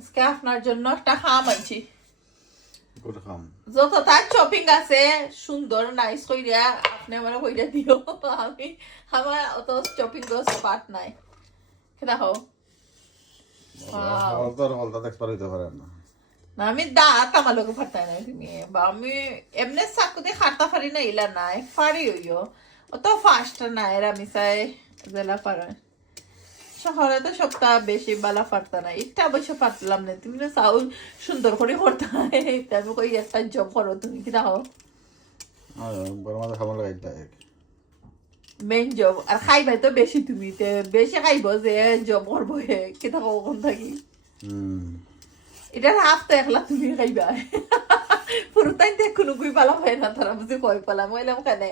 আজকে আপনার জন্য একটা খাম আনছি। কোটা খাম যত তার শপিং আছে সুন্দর নাইস কইরা আপনি আমার কইরা দিও। আমি আমার অত শপিং পার্ট নাই। দেখো হলদার হলদা দেখতে পারিতে পারেন না না আমি দাঁত আমার লোক ফাটাই নাই তুমি বা আমি এমনি চাকুতে খাটতে পারি না ইলা নাই পারি হইও অত ফাস্ট নাই আমি চাই জেলা পারে শহরে তো সপ্তাহ বেশি বালা পারতা না এটা অবশ্য পারলাম না তুমি না চাউল সুন্দর করে করতে আমি কই একটা জব করো তুমি কি দেখো বড় মাথা খাবার লাগাইতে মেইন জব আর খাইবাই তো বেশি তুমি বেশি খাইব যে জব করবো কি দেখো ওখান থাকি এটার হাফ তো একলা তুমি খাইবা পুরো তাই কোনো কুই পালা হয় না তারা বুঝে কয় পালাম হইলাম কেন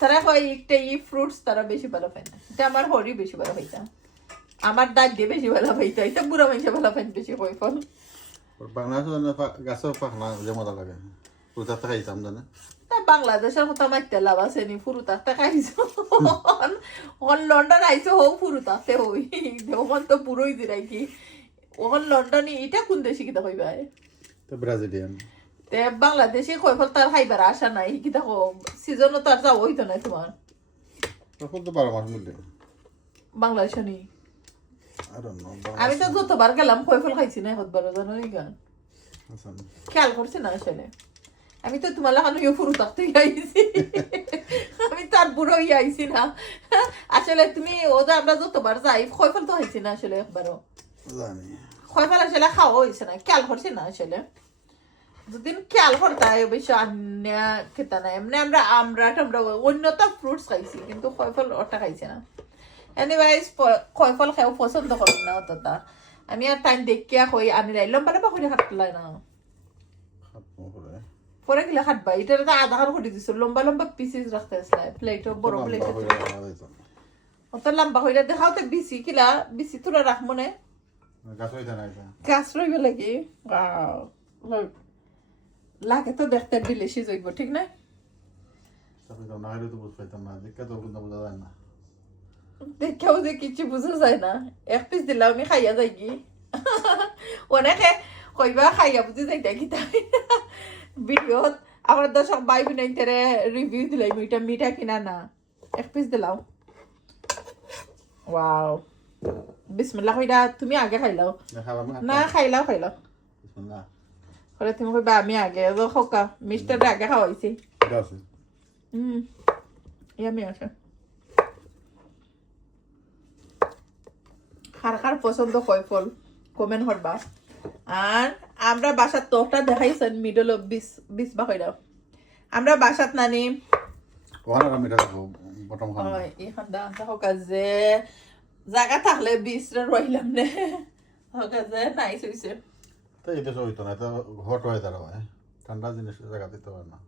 তারা কয় একটা ফ্রুটস তারা বেশি ভালো পায় না এটা আমার হরি বেশি ভালো পাইতা আমার দাঁত দিয়ে বেশি ভালো পাইতা এটা বুড়া মানুষে ভালো পাইন বেশি কয় ফল বাংলাদেশ গাছের পাখনা যে মজা লাগে পুরো খাইতাম জানে তা বাংলাদেশের কথা মাইতে লাভ আছে নি ফুরু তাতে খাইছো লন্ডন আইসো হোক ফুরু তাতে হই ওখান তো পুরোই দিলাই কি ওখান লন্ডনে এটা কোন দেশে কিতা কইবা তো ব্রাজিলিয়ান তে বাংলাদেশে কয়ফল তার খাইবার আশা নাই কি দেখো সিজনও তার যাওয়া হইতো না তোমার তখন তো 12 মাস মধ্যে বাংলাদেশে নেই I don't know আমি তো যতবার গেলাম কয়ফল খাইছি না হতবার জানো এই গান আচ্ছা খেয়াল করছি না আসলে আমি তো তোমার লাগানো ইয়ে ফুরু থাকতে আইছি আমি তার বুড়ো আইছি না আসলে তুমি ও যে আমরা যতবার যাই কয়ফল তো খাইছি না আসলে একবারও জানি কয়ফল আসলে খাওয়া হয়েছে না খেয়াল করছি না আসলে যদিন খেয়াল করতাই অবশ্য আন্যা খেতা না এমনি আমরা অন্য তো ফ্রুটস খাইছি কিন্তু কয়ফল ওটা খাইছে না এনিওয়াইজ কয়ফল খাও পছন্দ করি না অতটা আমি আর টাইম দেখিয়া কই আনি লাই লম্বা লম্বা করে খাটলাই না পরে গেলে খাটবা এটা তো আধা খান করে দিছো লম্বা লম্বা পিসিস রাখতে আসলে প্লেটও বড় প্লেট অত লম্বা হইলে দেখাও তো বিসি কিলা বিসি তোরা রাখ মনে গাছ হইতা না এটা গাছ রইবে লাগি লাগে তো দেখতে ডিলিশিয়াস হইব ঠিক না তারপরে তো না হলে তো বুঝ পাইতাম না দেখে তো বুঝতে বোঝা যায় না দেখেও যে কিছু বুঝা যায় না এক পিস দিলাম আমি খাইয়া যাই কি অনেকে কইবা খাইয়া বুঝি যাই দেখি তাই ভিডিওত আমার দর্শক ভাই বোনাইতেরে রিভিউ দিলাই এটা মিঠা কিনা না এক পিস দিলাম ওয়াও বিসমিল্লাহ কইরা তুমি আগে খাইলাও না খাইলাও বিসমিল্লাহ করে তুমি কইবা আমি আগে খোকা মিস্টারটা আগে খাওয়াইছি গাছে ইয়ামি আছে কার পছন্দ কয় ফল কমেন্ট করবা আর আমরা বাসার তোটা দেখাইছেন মিডল অফ 20 বা কইরা আমরা বাসাত নানি ওখানে আমি রাখবো বটম খান ওই এখন দা হোক যে জায়গা থাকলে 20 রইলাম নে হোক যে নাইস হইছে তো এটা হইতো না তো হট হয়ে দাঁড়ায় ঠান্ডা জিনিস জায়গা দিতে পারে না